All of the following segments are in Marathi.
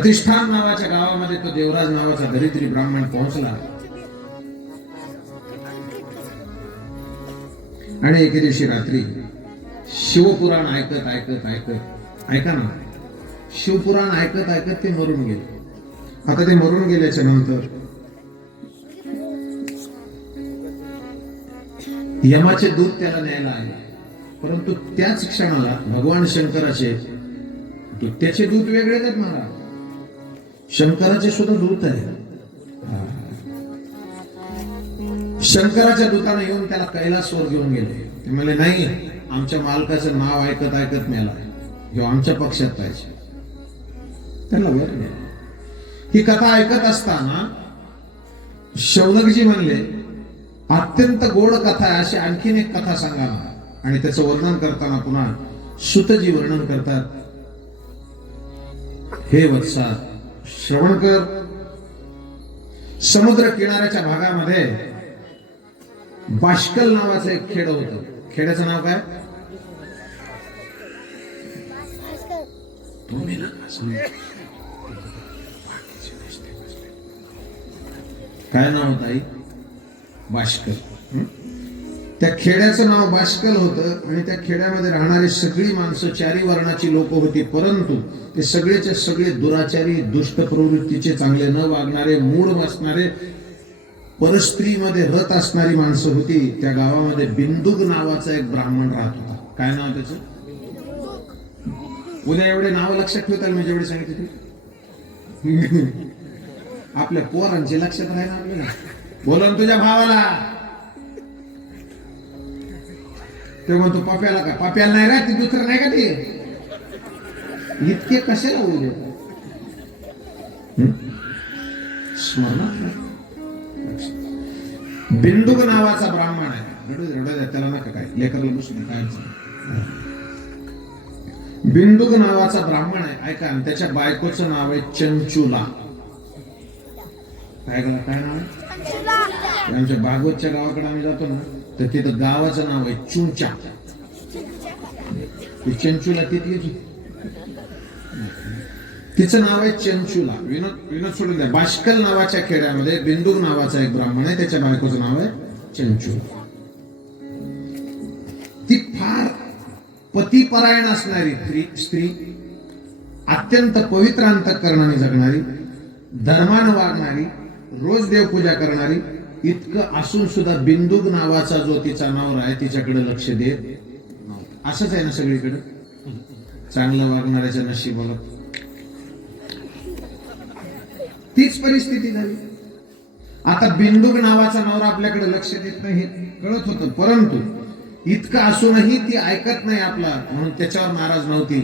प्रतिष्ठान नावाच्या गावामध्ये तो देवराज नावाचा दरिद्री ब्राह्मण पोहोचला आणि एके दिवशी रात्री शिवपुराण ऐकत ऐकत ऐकत ऐका ना, शिवपुराण ऐकत ऐकत ते मरून गेले. आता ते मरून गेल्याच्या नंतर यमाचे दूत त्याला न्यायला आले, परंतु त्याच क्षणाला भगवान शंकराचे त्याचे दूत वेगळे आहेत महाराज. शंकराचे सुद्धा दूत आहे. शंकराच्या दूताने येऊन त्याला कैलासवर घेऊन गेले. ते म्हणले नाही, आमच्या मालकाचं नाव ऐकत ऐकत मेला, ह्यो आमच्या पक्षात पाहिजे. त्याला वर गेला. ही कथा ऐकत असताना शौनकजी म्हणले, अत्यंत गोड कथा आहे, अशी आणखीन एक कथा सांगा ना. आणि त्याचं वर्णन करताना पुन्हा सुतजी वर्णन करतात, हे वत्सा श्रवण कर. समुद्र किनाऱ्याच्या भागामध्ये बाष्कल नावाचं एक खेड होतं. खेड्याचं नाव काय? काय नाव होतं आई? बाष्कल. त्या खेड्याचं नाव बाष्कल होतं आणि त्या खेड्यामध्ये राहणारी सगळी माणसं चारी वर्णाची लोक होती, परंतु ते सगळेचे सगळे दुराचारी, दुष्ट प्रवृत्तीचे, चांगले न वागणारे, मूढ असणारे, परस्त्रीमध्ये रत असणारी माणसं होती. त्या गावामध्ये बिंदुक नावाचा एक ब्राह्मण राहत होता. काय नाव त्याचं? उद्या एवढे नाव लक्षात ठेवताल मी जेवढे सांगितले ते. आपल्या पोरांचे लक्षात राहिलं आपल्याला. बोला तुझ्या भावाला. ते म्हणतो पप्याला. का पप्याला नाही राहत, दुसरं नाही का ते? इतके कशाला होऊ दे स्मरणात. बिंदुक नावाचा ब्राह्मण आहे. रडू त्याला नका काय लेकरला बसून काय. बिंदुक नावाचा ब्राह्मण आहे ऐका. आणि त्याच्या बायकोचं नाव आहे चंचुला. काय नाव आहे? आमच्या भागवतच्या गावाकडे आम्ही जातो ना, तर तिथं गावाचं नाव आहे चुंचा. चंचुला तिथली, तिचं नाव आहे चंचुला. विनोद सोडून द्या. बाष्कल नावाच्या खेड्यामध्ये बिंदुक नावाचा एक ब्राह्मण आहे, त्याच्या बायकोचं नाव आहे चंचुला. ती फार पतिपरायण असणारी स्त्री, अत्यंत पवित्र अंतःकरणाने जगणारी, धर्मानं वागणारी, रोज देवपूजा करणारी. इतकं असून सुद्धा बिंदुक नावाचा जो तिचा नवरा आहे तिच्याकडे लक्ष देत. असंच आहे ना सगळीकडे, चांगलं वागणाऱ्याच्या नशिबाला तीच परिस्थिती झाली. आता बिंदुक नावाचा नवरा आपल्याकडे लक्ष देत नाही हे कळत होतं, परंतु इतकं असूनही ती ऐकत नाही आपला, म्हणून त्याच्यावर नाराज नव्हती.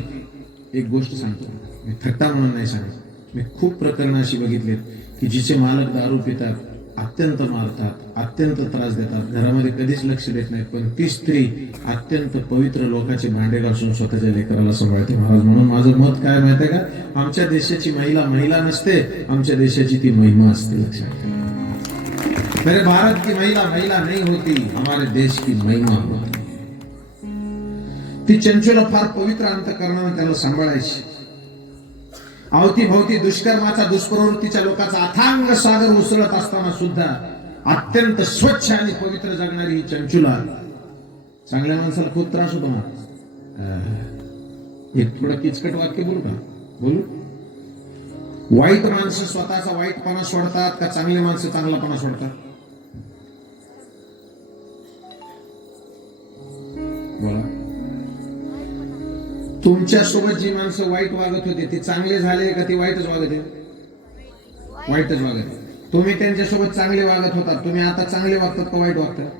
एक गोष्ट सांगतो मी, थट्टा म्हणून नाही सांगत. मी खूप प्रकरणं अशी बघितलीत की जिचे मालक दारू पितात, अत्यंत मारतात, अत्यंत त्रास देतात, घरामध्ये कधीच लक्ष देत नाहीत, पण ती स्त्री अत्यंत पवित्र लोकांचे भांडे घासून स्वतःच्या लेकराला सांभाळते महाराज. म्हणून माझं मत काय माहितीये का, आमच्या देशाची महिला नसते, आमच्या देशाची ती महिमा असते. लक्षात ठेवा, मेरे भारत की महिला नहीं होती, हमारे देश की महिमा होती. ती चंचुला फार पवित्र अंतःकरणाने त्याला सांभाळायची. अवतीभोवती दुष्कर्माचा, दुष्प्रवृत्तीच्या लोकांचा अथांग सागर उसळत असताना सुद्धा अत्यंत स्वच्छ आणि पवित्र जगणारी ही चंचुला. चांगल्या माणसाला खूप त्रास होतो ना. एक थोडं किचकट वाक्य बोलू का? बोलू. वाईट माणसं स्वतःचा वाईटपणा सोडतात का चांगले माणसं चांगलापणा सोडतात? बोला. तुमच्या सोबत जी माणसं वाईट वागत होते ती चांगले झाले का ती वाईटच वागत आहे? वाईटच वागत आहे. तुम्ही त्यांच्यासोबत चांगले वागत होतात, तुम्ही आता चांगले वागतात का वाईट वागतात?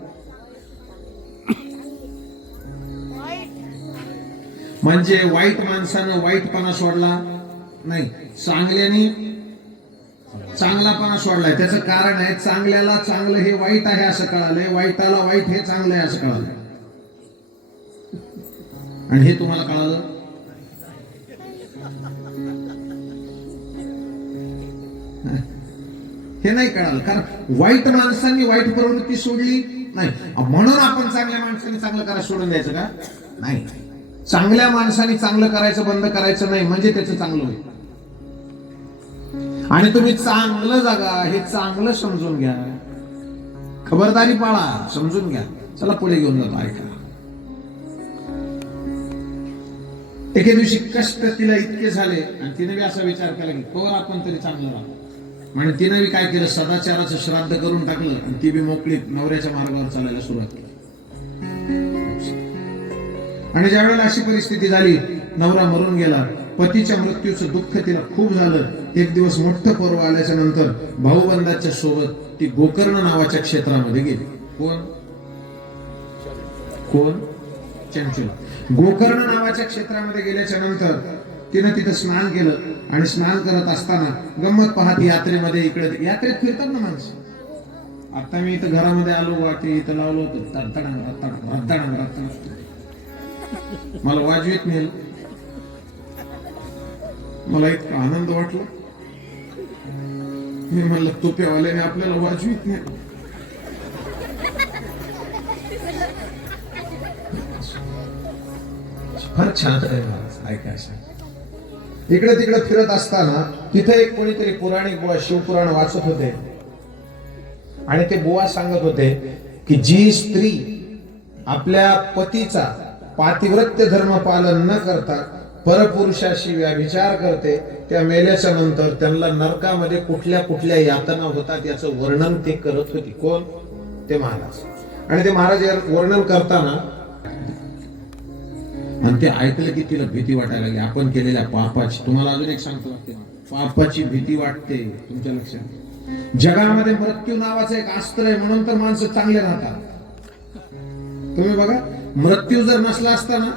म्हणजे वाईट माणसानं वाईटपणा सोडला नाही, चांगल्याने चांगलापणा सोडलाय. त्याचं कारण आहे, चांगल्याला चांगलं हे वाईट आहे असं कळालंय, वाईटाला वाईट हे चांगलं आहे असं कळालंय. आणि हे तुम्हाला कळालं. हे नाही कळालं, कारण वाईट माणसांनी वाईट प्रवृत्ती सोडली नाही, म्हणून आपण चांगल्या माणसांनी चांगलं करायला सोडून द्यायचं का? नाही. चांगल्या माणसांनी चांगलं करायचं बंद करायचं नाही, म्हणजे त्याचं चांगलं होईल. आणि तुम्ही चांगलं जगा हे चांगलं समजून घ्या, खबरदारी पाळा, समजून घ्या. चला पुढे घेऊन जातो, ऐका. एके दिवशी कष्ट तिला इतके झाले आणि तिने बी असा विचार केला की कोर आपण तरी चांगलं राहतो. म्हणजे तिने बी काय केलं, सदाचाराचं श्राद्ध करून टाकलं आणि ती बी मोकळी नवऱ्याच्या मार्गावर चालायला सुरुवात केली. आणि ज्या वेळेला अशी परिस्थिती झाली, नवरा मरून गेला, पतीच्या मृत्यूचं दुःख तिला खूप झालं. एक दिवस मोठं पर्व आल्याच्या नंतर भाऊबंदाच्या सोबत ती गोकर्ण नावाच्या क्षेत्रामध्ये गेली. कोण कोण चंचुला. गोकर्ण नावाच्या क्षेत्रामध्ये गेल्याच्या नंतर तिनं तिथं स्नान केलं आणि स्नान करत असताना गंमत पाहत यात्रेमध्ये, इकडे यात्रेत फिरतात ना माणसं. आता मी इथं घरामध्ये आलो, वाटे इथं लावलो होतं, मला वाजवीत नेल. मला इतका आनंद वाटला, मी म्हणलं तोप्यावाल्याने आपल्याला वाजवीत नेल. फार छान ऐकायचं. इकडे तिकडे फिरत असताना तिथे एक कोणीतरी पुराणिक बुवा शिवपुराण वाचत होते आणि ते बुवा सांगत होते की जी स्त्री आपल्या पतीचा पातिव्रत्य धर्म पालन न करता परपुरुषाशी व्यभिचार करते, त्या मेल्याच्या नंतर त्यांना नरकामध्ये कुठल्या कुठल्या यातना होतात याचं वर्णन ते करत होती. कोण? ते महाराज. आणि ते महाराज वर्णन करताना आणि ते ऐकलं की तिला भीती वाटायला लागली आपण केलेल्या पापाची. तुम्हाला अजून एक सांगतो, पापाची भीती वाटते. तुमच्या लक्षात, जगामध्ये मृत्यू नावाचं एक अस्त्र आहे, म्हणून तर माणसं चांगले राहतात. तुम्ही बघा, मृत्यू जर नसला असता ना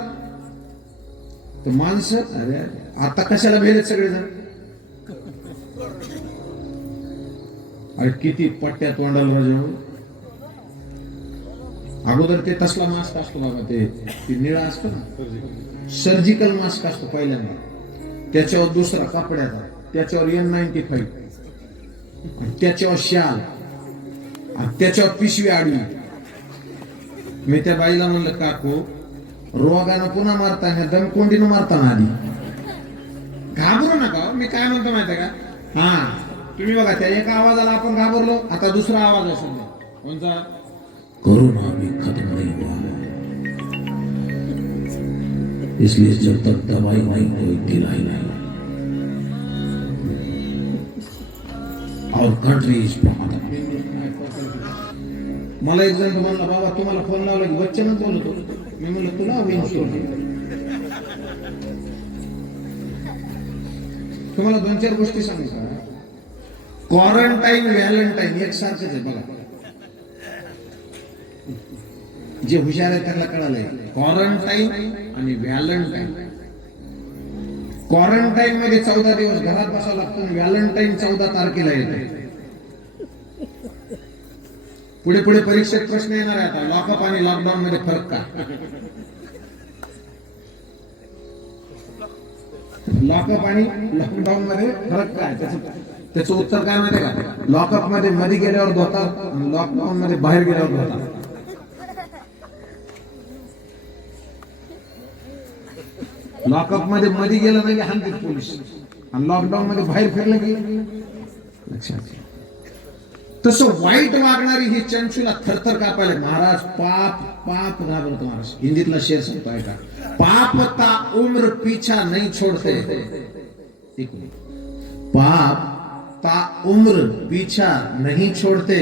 तर माणसं अरे आता कशाला भेटत सगळेजण. अरे किती पट्ट्या तोंडाला राजू. अगोदर ते तसला मास्क असतो बाबा, ते निळा असतो ना, सर्जिकल मास्क असतो पहिल्यांदा, त्याच्यावर दुसरा कपड्याचा, त्याच्यावर N95, त्याच्यावर शाल, त्याच्यावर पिशवी आडवी. मी त्या बाईला म्हणलं, काकू रोगानं पुन्हा मारताना दमकोंडीनं मारताना आधी घाबरू नका. मी काय म्हणतो माहिती का, हा तुम्ही बघा त्या एका आवाजाला आपण घाबरलो, आता दुसरा आवाज असतो कोणता, कोरोना भी खत्म नहीं हुआ, इसलिए जब तक दवाई नहीं कोई दिलाई नहीं और कंट्री इज बहुत. मला एक जण म्हणला, बाबा तुम्हाला फोन लावला की बच्चनच बोलतो. मी म्हणलं तुला तुम्हाला 2-4 गोष्टी सांगू का. क्वारंटाईन व्हॅलेंटाईन एक सारखंच आहे बघा. जे हुशार आहे त्यांना कळालंय, क्वारंटाईन आणि व्हॅलेंटाईन. क्वारंटाईन मध्ये 14 दिवस घरात बसावं लागतं आणि व्हॅलेंटाईन 14 तारखेला येते. पुढे पुढे परीक्षेत प्रश्न येणार आहे आता, लॉकअप आणि लॉकडाऊन मध्ये फरक का. लॉकअप आणि लॉकडाऊन मध्ये फरक काय, त्याचं उत्तर काय माहिती का. लॉकअप मध्ये मध्ये गेल्यावर धोतात आणि लॉकडाऊन मध्ये बाहेर गेल्यावर धोतात. लॉकअप मध्ये मध्ये गेलं नाही हाणतील पोलीस, आणि लॉकडाऊन मध्ये बाहेर फिरलं गेलं. लक्षात घ्या. तसं वाईट वागणारी ही चंचुला थरथर कापायला. महाराज पाप पाप घाबरतो महाराज. हिंदीतला शेर सांगतो ऐका, पाप ता उम्र पीछा नहीं छोड़ते, पाप ता उम्र पीछा नहीं छोड़ते,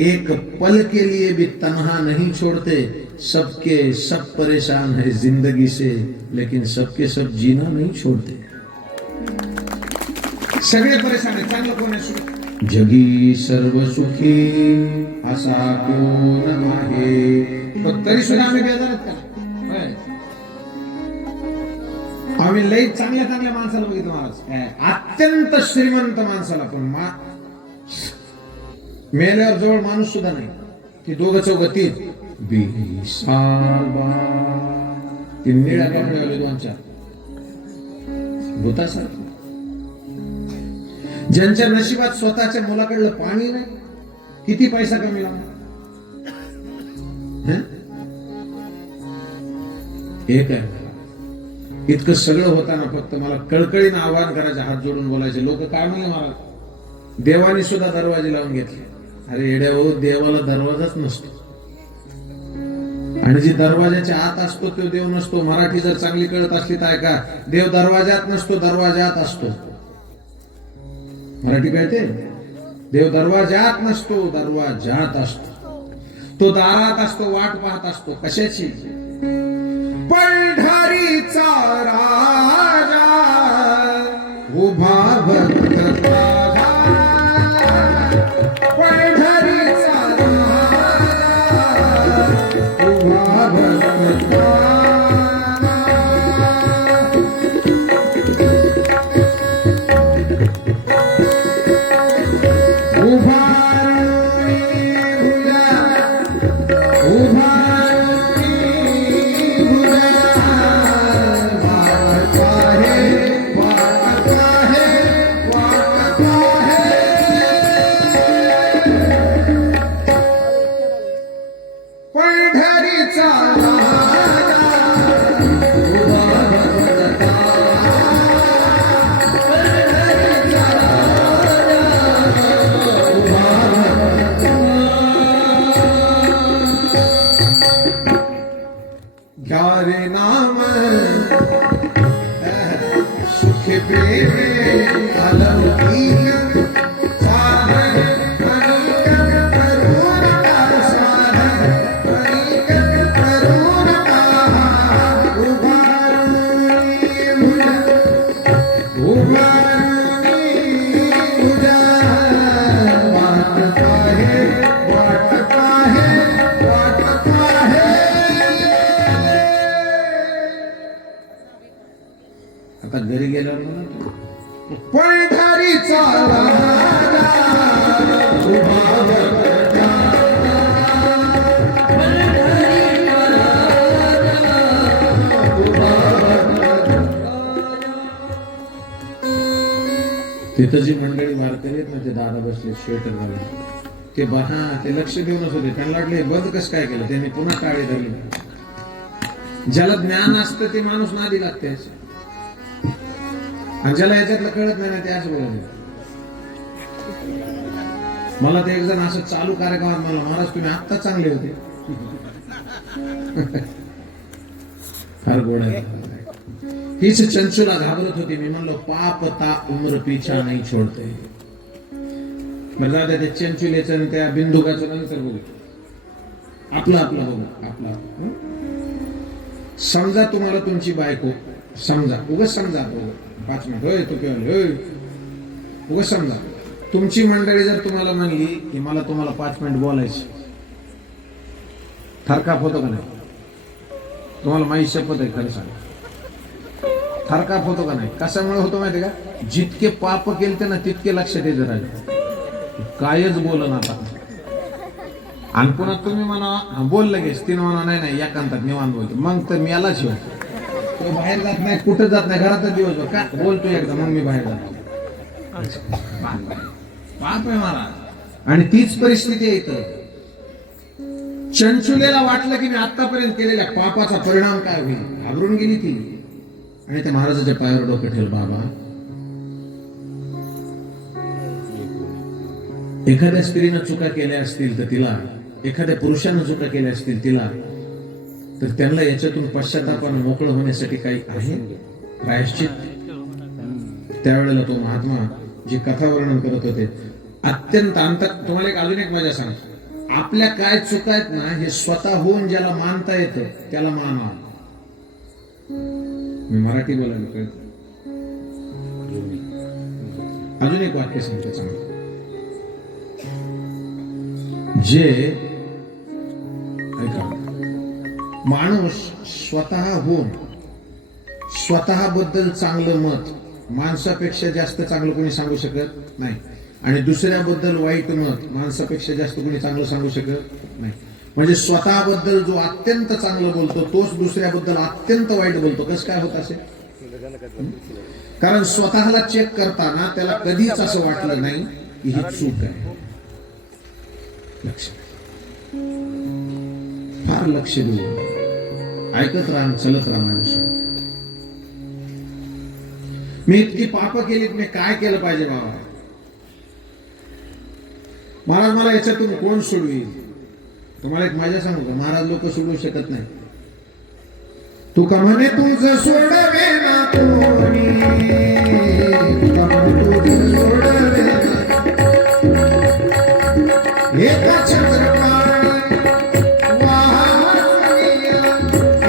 एक पल के लिए भी तन्हा नहीं छोड़ते, सबके सब परेशान है जिंदगी से लेकिन सबके सब जीना नहीं छोड़ते. सगळे परेशान आहे, चांगलं कोण आहे. जगी सर्व सुखी असा कोण आहे, पण तरी सुद्धा आम्ही बेजारत का. आम्ही लई चांगल्या चांगल्या माणसाला बघितलं महाराज, अत्यंत श्रीमंत माणसाला पण मेल्यावर जवळ माणूस सुद्धा नाही. ती दोघं चौघ 20 साल ती निळ्या कपड्यावाले 2-4 भूतासारखं. ज्यांच्या नशिबात स्वतःच्या मुलाकडलं पाणी नाही, किती पैसा कमी लागला. एक आहे इतकं सगळं होताना फक्त मला कळकळीनं आवाहन करायचं, हात जोडून बोलायचे. लोक काय म्हणले महाराज, देवाने सुद्धा दरवाजे लावून घेतले. अरे येड्या हो, देवाला दरवाजाच नसतो. आणि जी दरवाजाच्या आत असतो तो देव नसतो. मराठी जर चांगली कळत असली तर ऐका, देव दरवाजात नसतो, दरवाजात असतो. मराठी कळते? देव दरवाजात नसतो, दरवाजात असतो. तो दारात असतो, वाट पाहत असतो. कशाची? पंढरीचा राजा उभा भक्त माझा, पंढरीचा राजा उभा भक्त रे नाम सुख प्रेम अलौकिक साधन अनिक करुण का साधन अनिक करुण का उभारुनी भुजा वाट पाहे वाट पाहे वाट पाहे. आता घरी गेल्यावर म्हणा पंढरीचा राजा उभा भक्त तिथं जी मंडळी वारकरी आहेत ना, ते दादा बसले स्वेटर घालून, ते बहा ते लक्ष देऊनच होते. त्यांना वाटले बंद कसं काय केलं. त्यांनी पुन्हा टाळी धरली. ज्याला ज्ञान असतं ते माणूस नादी लागते, आणि ज्याला याच्यातलं कळत नाही ना ते असं बोलत. मला ते एक जण असं चालू कार्यक्रमात मला, महाराज तुम्ही आत्ता चांगले होते. फार गोड आहे. हीच चंचुला घाबरत होती. मी म्हणलो पाप ता उम्र पीछा नाही छोडते. म्हणजे त्या चंचुलेचं आणि त्या बिंदुकाचं नंतर बघू, आपलं आपलं बघू, आपलं. समजा तुम्हाला तुमची बायको, समजा उगाच समजा 5 मिनिट होय तू केवळ होय उगाच समजा तुमची मंडळी जर तुम्हाला म्हणली की मला तुम्हाला 5 मिनिट बोलायची, थरकाप होतो का नाही? तुम्हाला माहिती शपथ आहे, खरं सांगा थरकाप होतो का नाही? कशामुळे होतो माहिती का? जितके पाप केलते ना तितके लक्षात येत राहिले, कायच बोल ना आता. आणि पुन्हा तुम्ही म्हणा बोल लगेच, तिने म्हणा नाही नाही एकांतात निवांत बोलतो, मग तर मी यालाच येऊ. तो बाहेर जात नाही, कुठं जात नाही, घरातच दिवसभर का बोलतो एकदा, मग मी बाहेर जातो. पाप आहे मला. आणि तीच परिस्थिती आहे इथं. चंचुलेला वाटलं की मी आतापर्यंत केलेल्या पापाचा परिणाम काय होईल, घाबरून गेली ती. आणि त्या महाराजाच्या पायावर डोकं ठेवलं. बाबा, एखाद्या स्त्रीनं चुका केल्या असतील तर तिला, एखाद्या पुरुषानं चुका केल्या असतील तिला, तर त्यांना याच्यातून पश्चातापानं मोकळं होण्यासाठी काही आहे प्रायश्चित. त्यावेळेला तो महात्मा जी कथा वर्णन करत होते अत्यंत तुम्हाला अजून एक मजा सांगतो. आपल्या काय चुका आहेत ना, हे स्वतः होऊन ज्याला मानता येतं त्याला माना. मी मराठी बोलायला कळत. अजून एक वाक्य सांगतो चांगलं. जे ऐका, माणूस स्वतः होऊन स्वतःबद्दल चांगलं मत माणसापेक्षा जास्त चांगलं कोणी सांगू शकत नाही, आणि दुसऱ्याबद्दल वाईट मत माणसापेक्षा जास्त कोणी चांगलं सांगू शकत नाही. म्हणजे स्वतःबद्दल जो अत्यंत चांगलं बोलतो तोच दुसऱ्याबद्दल अत्यंत वाईट बोलतो. कसं काय होत असेल? कारण स्वतःला चेक करताना त्याला कधीच असं वाटलं नाही की ही चूक आहे. लक्ष, फार लक्ष देऊ, ऐकत राहा, चलत राहा माझ्यासोबत. मी इतकी पाप केलीत, मी काय केलं पाहिजे बाबा? महाराज मला याच्यातून कोण सोडवी? तुम्हाला एक मजा सांगू का, महाराज लोक सोडवू शकत नाही. तू का म्हणे तुझं सोडवे ना कोणी, तू का म्हणे तुझं सोडवे ना एका चक्रपाणी वाहनिया,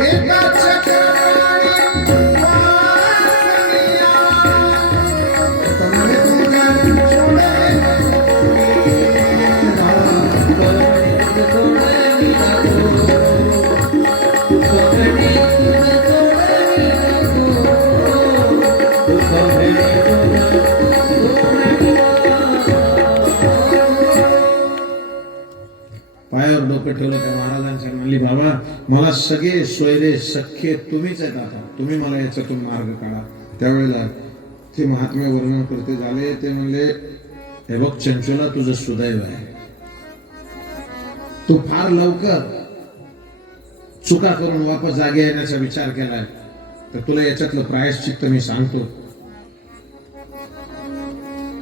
एका चक्रपाणी वाहनिया, तू का म्हणे तुझं सोडवे ना पायावर डोकं ठेवलं त्या महाराजांच्या म्हणली, बाबा मला सगळे सोयरे सख्खे तुम्हीच आहेत, आता तुम्ही मला याच्यातून मार्ग काढा. त्यावेळेला ते महात्म्य वर्णन करते झाले. ते म्हणले, हे बघ चंचुला, तुझं सुदैव आहे, तू फार लवकर चुका करून वापस जागे येण्याचा विचार केलाय, तर तुला याच्यातलं प्रायश्चित्त मी सांगतो.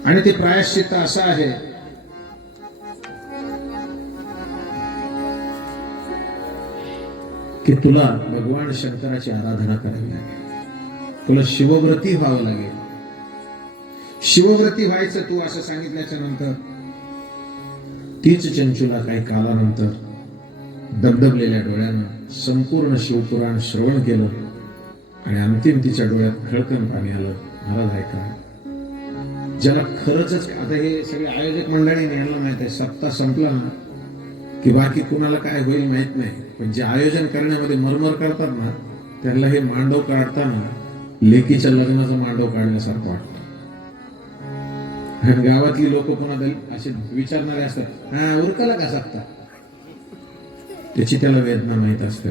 आणि ते प्रायश्चित्त असं आहे की तुला भगवान शंकराची आराधना करावी लागेल, तुला शिवव्रती व्हावं लागेल. शिवव्रती व्हायचं तू असं सांगितल्याच्या नंतर तीच चंचुला काही कालानंतर दबदबलेल्या डोळ्यानं संपूर्ण शिवपुराण श्रवण केलं आणि अंतिम तिच्या डोळ्यात खळकन पाणी आलं. महाराज ऐका, ज्याला खरंच आता हे सगळे आयोजक मंडळीने यांना माहित आहे, सप्ताह संपला ना की बाकी कुणाला काय होईल माहित नाही, पण जे आयोजन करण्यामध्ये मरमर करतात ना त्यांना हे मांडव काढताना लेकीच्या लग्नाचं मांडव काढण्यासारखं वाटतं. गावातली लोक पुन्हा असे विचारणारे असतात, हा उरकाला का सांगता, त्याची त्याला वेदना माहित असते.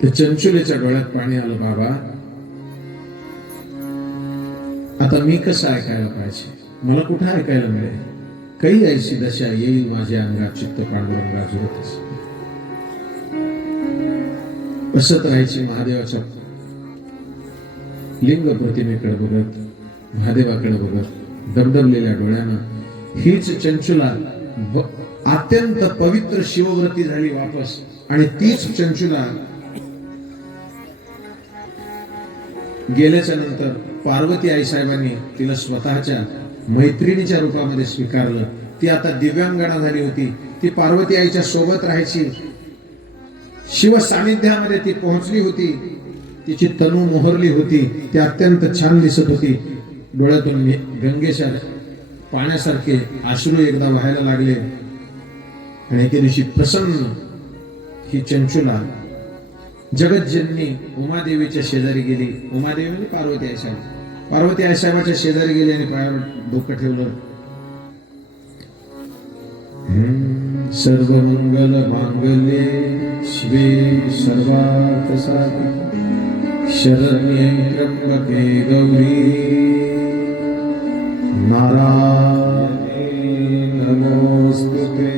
त्या चंचुलेच्या डोळ्यात पाणी आलं, बाबा आता मी कसं ऐकायला पाहिजे, मला कुठं ऐकायला मिळेल, काही ऐशी दशा येईल माझ्या अंगात, चित्त पांडुरंगा जुळतच बसत राहायची महादेवाच्या लिंग प्रतिमेकडे बघत, महादेवाकडे बघत दबदबलेल्या डोळ्यानं. हीच चंचुला अत्यंत पवित्र शिवव्रती झाली वापस. आणि तीच चंचुला गेल्याच्या नंतर पार्वती आई साहेबांनी तिला स्वतःच्या मैत्रिणीच्या रूपामध्ये स्वीकारलं. ती आता दिव्यांगना झाली होती, ती पार्वती आईच्या सोबत राहायची, शिव सानिध्यामध्ये ती पोहोचली होती, तिची तनु मोहरली होती, ती अत्यंत छान दिसत होती. डोळ्यातून गंगेच्या पाण्यासारखे अश्रू एकदा व्हायला लागले. आणि एके दिवशी प्रसन्न ही चंचुला जगतजननी उमादेवीच्या शेजारी गेली. उमादेवी म्हणजे पार्वती आई साहेब. पार्वती आई साहेबाच्या शेजारी गेली आणि पायावर डोकं ठेवलं. सर्व मंगल मांगल्ये शिवे सर्वार्थ साधिके शरण्ये त्र्यंबके गौरी नारायणे नमोस्तुते.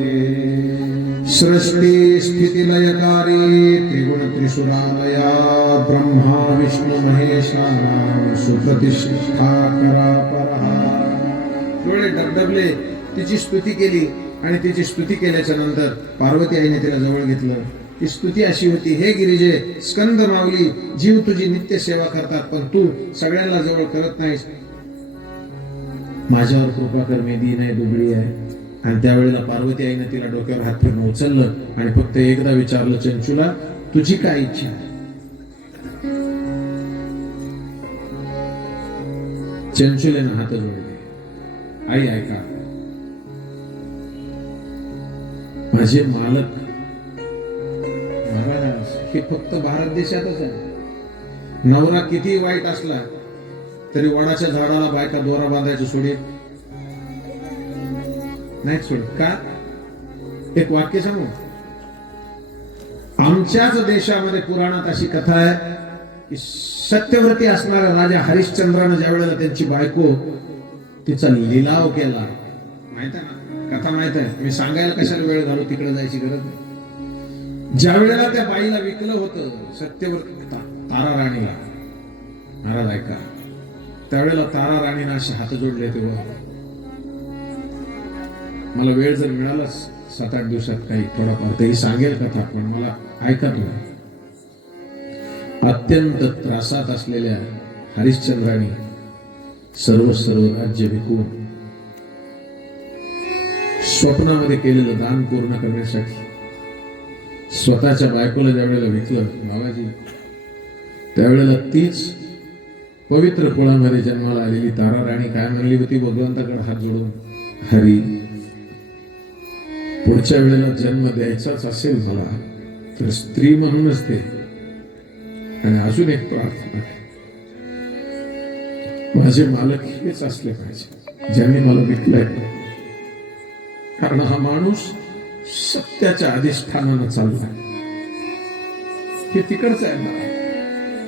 सृष्टि स्थिति लयकारी त्रिगुण त्रिशूलालया ब्रह्मा विष्णु महेशानां सुप्रतिष्ठा करा परहा. डोळे डबडबले, तिची स्तुती केली. आणि तिची स्तुती केल्याच्या नंतर पार्वती आईने तिला जवळ घेतलं. ती स्तुती अशी होती, हे गिरिजे स्कंद माऊली, जीव तुझी नित्य सेवा करतात पण तू सगळ्यांना जवळ करत नाहीस, माझ्यावर कृपा कर, मी दीन आहे, दुबळी आहे. आणि त्यावेळेला पार्वती आईने तिला डोक्यावर हात फिरून उचललं आणि फक्त एकदा विचारलं, चंचुला तुझी काय इच्छा आहे? चंचुलेनं हात जोडले. आई ऐका, माझे मालक महाराज हे फक्त भारत देशातच आहे. नवरा किती वाईट असला तरी वडाच्या झाडाला बायका दोरा बांधायचं सोडीत नाही सोडत का? एक वाक्य सांगू, आमच्याच देशामध्ये पुराणात अशी कथा आहे की सत्यव्रती असणारा राजा हरिश्चंद्रानं ज्या वेळेला त्यांची बायको तिचा लिलाव केला, माहित आहे ना कथा, माहित आहे, मी सांगायला कशाला वेळ घालू, तिकडे जायची गरज नाही. ज्या वेळेला त्या बाईला विकलं होतं सत्यव्रती तारा राणीला, महाराज ऐका, त्यावेळेला तारा राणीनं असे हात जोडले तेव्हा मला वेळ जर मिळाला 7-8 दिवसात काही थोडाफार तरी सांगेल कथा, पण मला ऐका तुम्ही. अत्यंत त्रासात असलेल्या हरिश्चंद्राने सर्व राज्य विकून स्वप्नामध्ये केलेलं दान पूर्ण करण्यासाठी स्वतःच्या बायकोला ज्या वेळेला विकलं बाबाजी, त्यावेळेला तीच पवित्र कुळामध्ये जन्माला आलेली तारा राणी काय म्हणली होती भगवंताकडे हात जोडून, हरी पुढच्या वेळेला जन्म द्यायचाच असेल मला तर स्त्री म्हणूनच दे. आणि अजून एक प्रार्थना आहे, माझे मालक हेच असले पाहिजे ज्यांनी मला विकलंय, कारण हा माणूस सत्याच्या अधिष्ठानानं चाललाय. हे तिकडचं आहे ना,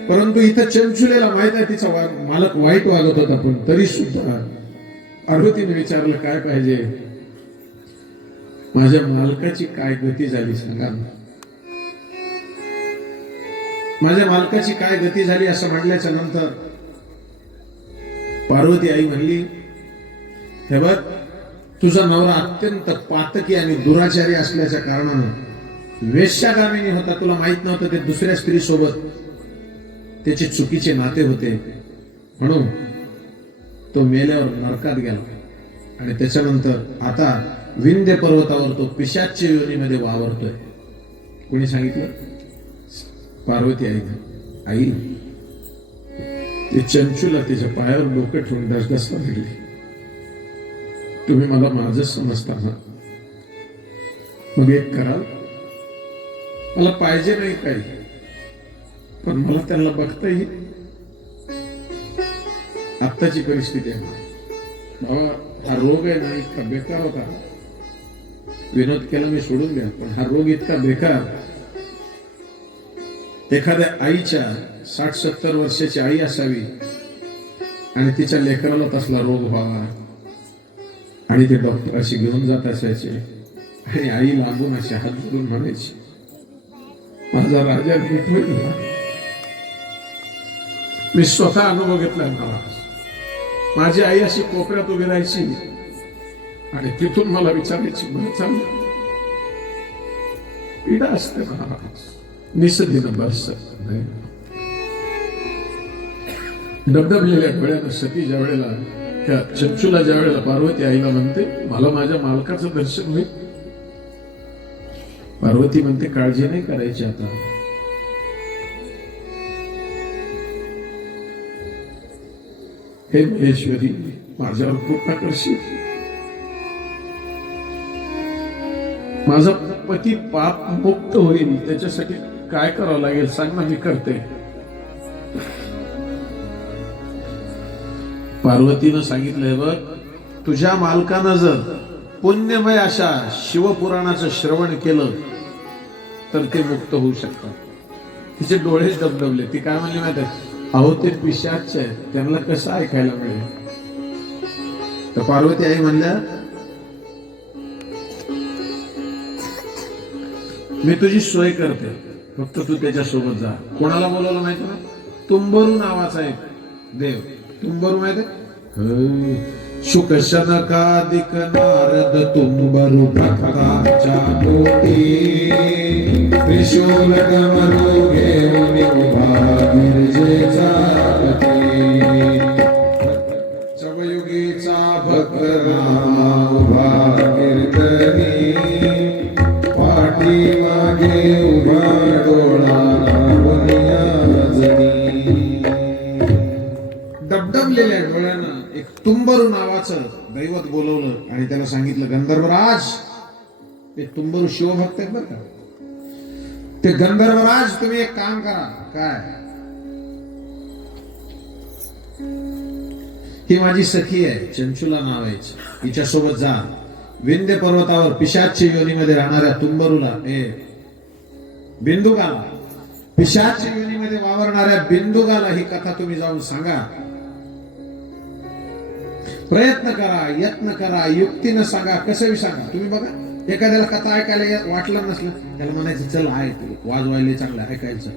परंतु इथं चंचुलेला माहित आहे तिचा मालक वाईट वागत होता, पण तरी सुद्धा पार्वतीने विचारलं काय पाहिजे, माझ्या मालकाची काय गती झाली सांगा, माझ्या मालकाची काय गती झाली असं म्हटल्याच्या नंतर पार्वती आई म्हणली, हे बघ तुझा नवरा अत्यंत पातकी आणि दुराचारी असल्याच्या कारणानं वेश्यागामिनी होता, तुला माहित नव्हतं ते दुसऱ्या स्त्री सोबत त्याचे चुकीचे नाते होते, म्हणून तो मेल्यावर नरकात गेला. आणि त्याच्यानंतर आता विंध्य पर्वतावर तो पिशाच्य योनीमध्ये वावरतोय. कोणी सांगितलं? पार्वती आई. आई ते चंचूला तिच्या पायावर डोकं ठेवून डसडसला भेटली, तुम्ही मला माझं समजता ना, मग एक कराल, मला पाहिजे नाही काही, पण मला त्यांना बघता येईल. आत्ताची परिस्थिती आहे बाबा, हा रोग आहे ना इतका बेकार होता, विनोद केला मी सोडून द्या, पण हा रोग इतका बेकार, एखाद्या आईच्या 60-70 वर्षाची आई असावी आणि तिच्या लेकराला तसला रोग व्हावा आणि ते डॉक्टर अशी घेऊन जात असायचे आणि आई लागून असे हात जोडून म्हणायची, माझा राजा नीट होईल ना. मी स्वतः अनुभव घेतलाय मला. माझी आई अशी कोपऱ्यात उभी राहायची आणि तिथून मला विचारायची, बरं चाललं, पीडा असते महाराज, निसर्गीनं बरस नाही. डबडबलेल्या डोळ्यानं सती ज्या वेळेला त्या चंचूला ज्या वेळेला पार्वती आईला म्हणते, मला माझ्या मालकाचं दर्शन होईल, पार्वती म्हणते काळजी नाही करायची, आता हे महेश्वरी माझ्यावर कृपा करशील, माझा पती पाप मुक्त होईल, त्याच्यासाठी काय करावं लागेल सांग ना, मी करते. पार्वतीनं सांगितलंय बघ, तुझ्या मालकानं जर पुण्यमय अशा शिवपुराणाचं श्रवण केलं तर ते मुक्त होऊ शकतात. तिचे डोळे डबडबले. ती काय म्हणली माहिती आहे, अहो ते पिशाच आहेत, त्यांना कसं ऐकायला मिळेल. तर पार्वती आई म्हणल्या, मी तुझी सोय करते, फक्त तू त्याच्यासोबत जा. कोणाला बोलवलं माहिती ना, तुंबरू नावाचा एक देव. तुंबरू माहिती, शुक शनकादिक नारद तुंबरू भक्ताच्या पोटी, त्रिशूल गमरू घेऊन उभा गिरजेचा पती, चवयुगीचा भक्त रामा उभा कीर्तनी, पाठी मागे उभा डोळा डबडबलेल्या डोळ्यानं एक तुंबरू नावाचं दैवत बोलवलं आणि त्याला सांगितलं, गंधर्वराज, ते तुंबरू शिवभक्त आहेत बरं का, ते गंधर्वराज तुम्ही एक काम करा. काय? ही माझी सखी आहे, चंचुला नाव आहे, हिच्यासोबत जा. विंध्य पर्वतावर पिशाच्य योनीमध्ये राहणाऱ्या तुंबरूला, बिंदुकाला, पिशाच्य योनीमध्ये वावरणाऱ्या बिंदुकाला ही कथा तुम्ही जाऊन सांगा. प्रयत्न करा, यत्न करा, युक्तीनं सांगा, कसं सांगा. तुम्ही बघा, एखाद्याला कथा ऐकायला वाटलं नसलं, त्याला म्हणायचं चल आहे तू वाजवायला चांगलं ऐकायचं,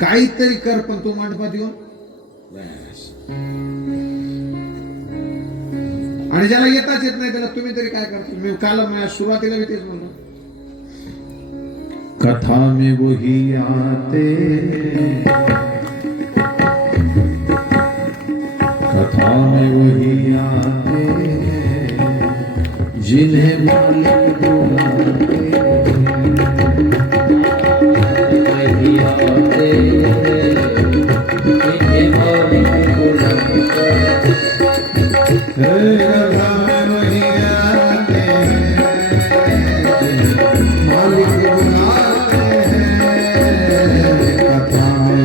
काहीतरी कर, पण तू मंडपात येऊन आणि ज्याला येताच येत नाही त्याला तुम्ही तरी काय करता? मी काल सुरुवातीला मी तेच म्हणलो, कथा में वही आते, कथा में वही आते जिन्हें मालिक बुलाते, वही आते जिन्हें मालिक बुलाते, कथा में वही आते मालिक बुलाते हैं, कथा में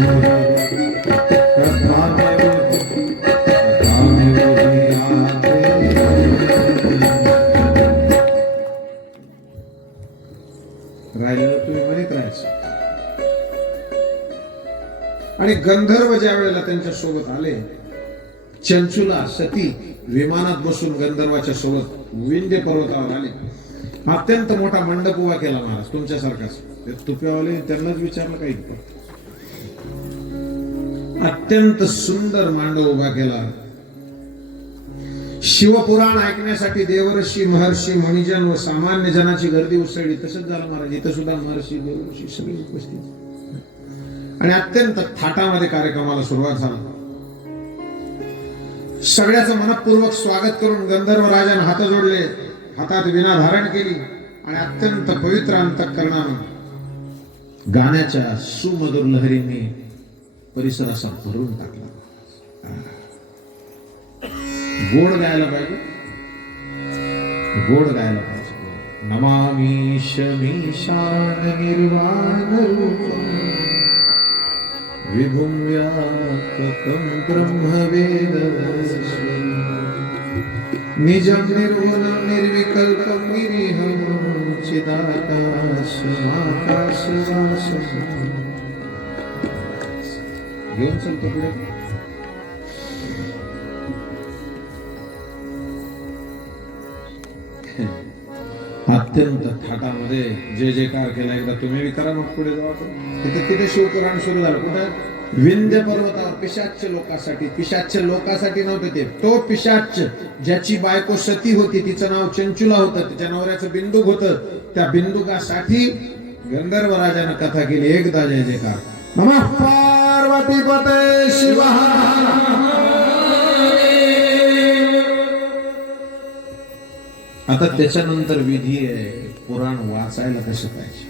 राहिलेलं तुम्ही म्हणत राहायचं. आणि गंधर्व ज्या वेळेला त्यांच्या सोबत आले, चंचुला सती विमानात बसून गंधर्वाच्या सोबत विंध्य पर्वतावर आले. अत्यंत मोठा मंडप उभा केला महाराज तुमच्यासारखाच. ते तुप्यावाले त्यांनाच विचारलं काही, अत्यंत सुंदर मांडव उभा केला. शिवपुराण ऐकण्यासाठी देवर्षी महर्षी मुनिजन व सामान्य जनाची गर्दी उसळली. तसंच झालं महाराज, इथं सुद्धा महर्षी देवर्षी सगळे उपस्थित. आणि अत्यंत थाटामध्ये कार्यक्रमाला सुरुवात झाली. सगळ्याचं मनपूर्वक स्वागत करून गंधर्व राजाने हात जोडले, हातात विणा धारण केली आणि अत्यंत पवित्र अंतःकरणानं गाण्याच्या सुमधुर लहरींनी परिसर असा भरून टाकला. गोड गायला पाहिजे, गोड गायला पाहिजे. नमामि शमीशान निर्वाण रूपं विभुं व्यापकं ब्रह्मवेदवर्षं निजं निर्गुणं निर्विकल्पं निरीहं चिदाकाशमाकाशवासं. घेऊन चलतो पुढे. अत्यंत थाटामध्ये जे जयकार केला. एकदा तुम्ही विकारा, मग पुढे जाऊ आपण. तिथे शिवपुराण सुरू झालं. कुठं? विंध्य पर्वतावर. पिशाच्य लोकांसाठी. पिशाच्य लोकांसाठी नव्हते ते, तो पिशाच्य ज्याची बायको सती होती, तिचं नाव चंचुला होतं, तिच्या नवऱ्याचं बिंदुक होतं, त्या बिंदुकासाठी गंधर्व राजानं कथा केली. एकदा जय जयकार. नमः पार्वतीपते शिव. आता त्याच्यानंतर विधी आहे, पुराण वाचायला कसं पाहिजे.